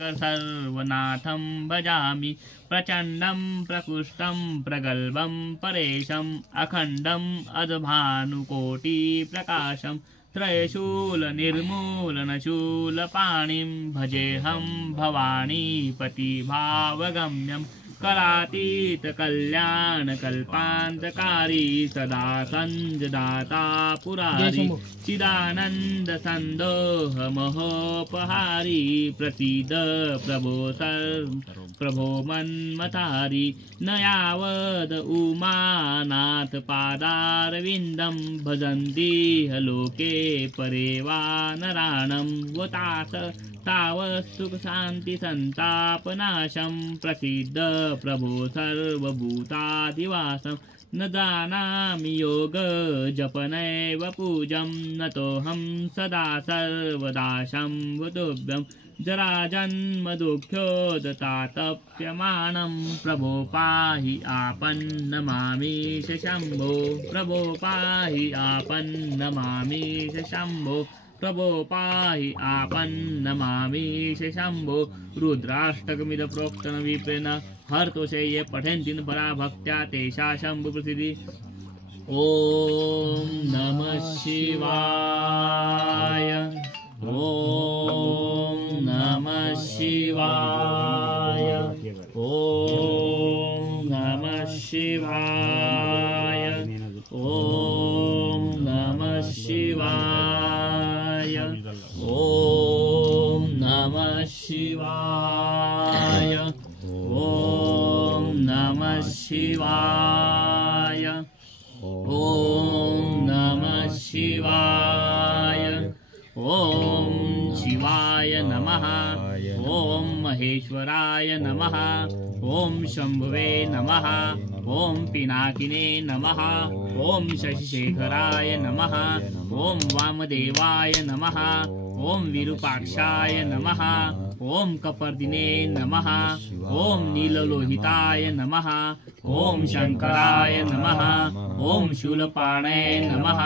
सर्वनाथं भजामि प्रचण्डं प्रकृष्टं प्रगल्भं परेशम् अखण्डम् अधभानुकोटिप्रकाशं त्रयशूलनिर्मूलनशूलपाणिं भजेऽहं भवानीपतिभावगम्यं करातीतकल्याणकल्पान्तकारी सदा सञ्जदाता पुरारी चिदानन्दसन्दोहमहोपहारी प्रसीद प्रभो मन्मथारी न यावद उमानाथ पादारविन्दं भजन्ति लोके परे वा नराणं वतात तावत्सुखशान्तिसन्तापनाशं प्रसीद प्रभो सर्वभूताधिवासं न जानामि योगजपनैव पूजं नतोऽहं सदा सर्वदा शम्भुतुभ्यं जराजन्मदुःख्योदतातप्यमानं प्रभो पाहि आपन्नमामीश शम्भो प्रभो पाहि आपन्नमामीश शम्भो प्रभो पाहि आपन्नमामीश शम्भो रुद्राष्टकमिद प्रोक्तं विप्रेण हर्तोषे ये पठन्ति पराभक्त्या तेषा शम्भु प्रसिद्धि ॐ नमः शिवाय ॐ नमः शिवाय ॐ नमः शिवाय ॐ नमः शिवाय ॐ नमः शिवाय ॐ नमः शिवाय ॐ नमः शिवाय ॐ शिवाय नमः ॐ महेश्वराय नमः ॐ शम्भवे नमः ॐ पिनाकिने नमः ॐ शशिशेखराय नमः ॐ वामदेवाय नमः ॐ विरूपाक्षाय नमः ॐ कपर्दिने नमः ॐ नीललोहिताय नमः ॐ शंकराय नमः ॐ शूलपाणे नमः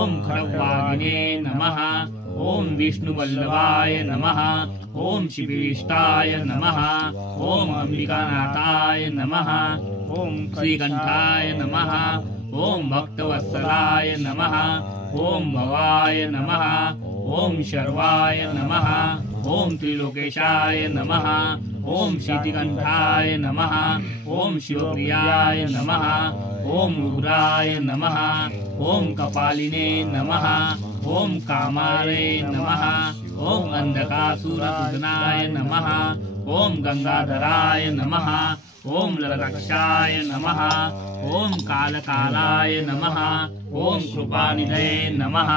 ॐ खरवागिने नमः ॐ विष्णुवल्लभाय नमः ॐ शिवेष्टाय नमः ॐ अंबिकानाथाय नमः ॐ श्रीकंठाय नमः ॐ भक्तवत्सलाय नमः ॐ भवाय नमः ॐ शर्वाय नमः ॐ त्रिलोकेशाय नमः ॐ शीतिकंठाय नमः ॐ शिवप्रियाय नमः ॐ उग्राय नमः ॐ कपालिने नमः ॐ कामारे नमः ॐ अंधकासुरसुदनाय नमः ॐ गंगाधराय नमः ॐ ललक्षाय नमः ॐ कालकालाय नमः ॐ कृपानिधये नमः।